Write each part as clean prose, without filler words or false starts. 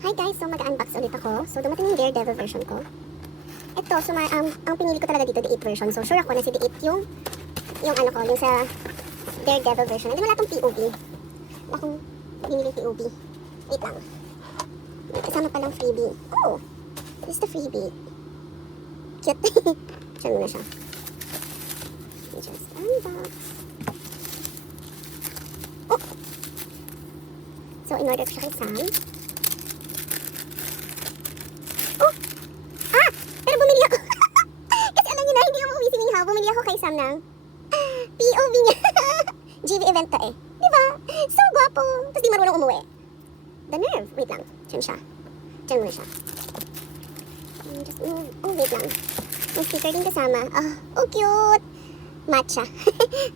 Hi guys, so mag-unbox ulit ako. So dumating yung Daredevil version ko. Ito, so ang pinili ko talaga dito, the 8 version. So sure ako na si the 8 yung ano ko, yung sa Daredevil version. Hindi wala itong POV. Wala akong binili POV. Wait lang. May kasama palang freebie. Oh! This is the freebie. Cute. Siya muna siya. Just unbox. Oh! So in-order ko siya kay Sam. Bumili ako kay Sam ng POV niya. GV event to eh. Diba? So gwapo. Tapos di marunong umuwi. The nerve. Wait lang. Diyan siya. Diyan muna siya. Just move. Oh, wait lang. May sticker din kasama. Oh, cute. Matcha.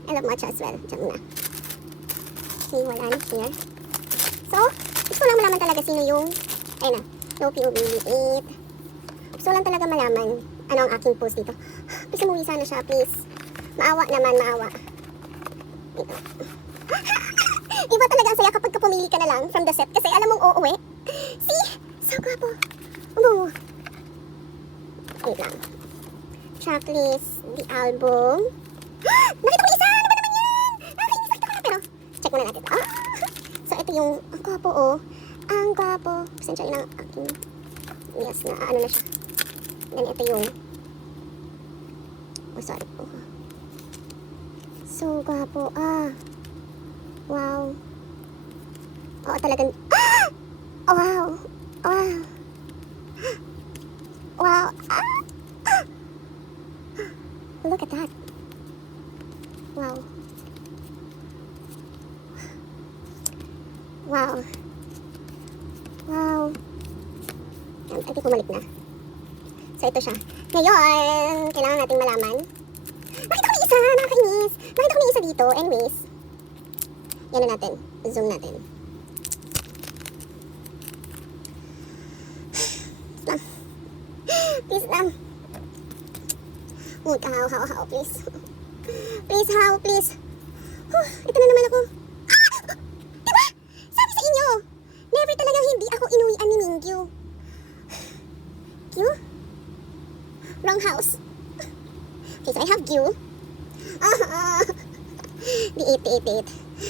I love matcha as well. Diyan muna. Okay, wala na here. So, gusto ko lang malaman talaga sino yung ayun na. No POV 8. Gusto ko lang talaga malaman ano ang aking post dito. Please umuwi sana siya, please. Maawa naman, maawa. Iba talaga ang saya kapag pumili ka na lang from the set kasi alam mong uuwi. See? So gwapo. Wait lang. Checklist, the album. Nakita ko isa! Ano ba naman yan? Nakakainis, nakita ko na pero check muna natin. So ito yung, ang gwapo oh. Ang gwapo. Pasensya yun ang aking, yes, na ano na siya. Then ito yung sorry po. So gwapo. Wow. Oo, talagang wow. Wow. Wow. Look at that. Wow. Wow. Wow. Ay, di pumalik na. So ito siya. Ngayon, kailangan nating malaman. Nakita ko na isa, nakakainis. Nakita ko na isa dito. Anyways, yan na natin. Zoom natin. Please lang. Mood ka, how, please. Please, how, please. Ito na naman ako. Diba? Sabi sa inyo, never talagang hindi ako inuwian ni Mingyu. Q? Wrong house. Okay, so I have Q. The 8.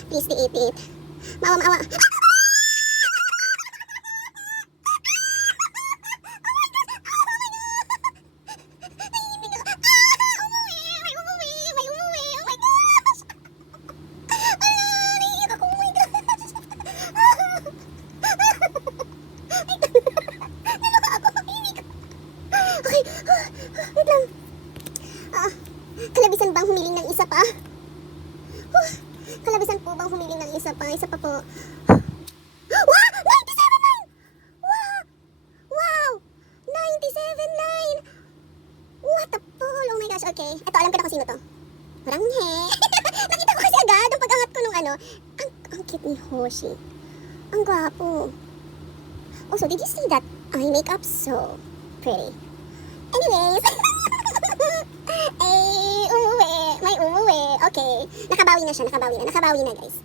Please, the 8. Maawa. Kalabisan bang humiling ng isa pa? Kalabisan po bang humiling ng isa pa? Isa pa po. Wow! 97.9! Wow! 97.9! What the full? Oh my gosh, okay. Ito, alam ko na kung sino to. Ranghe! Nakita ko kasi agad ang pag-angat ko nung ano. Ang cute ni Hoshi. Ang gwapo. Also, did you see that eye makeup? So pretty. Anyways. May umuwi. Okay. Nakabawi na siya. Nakabawi na guys.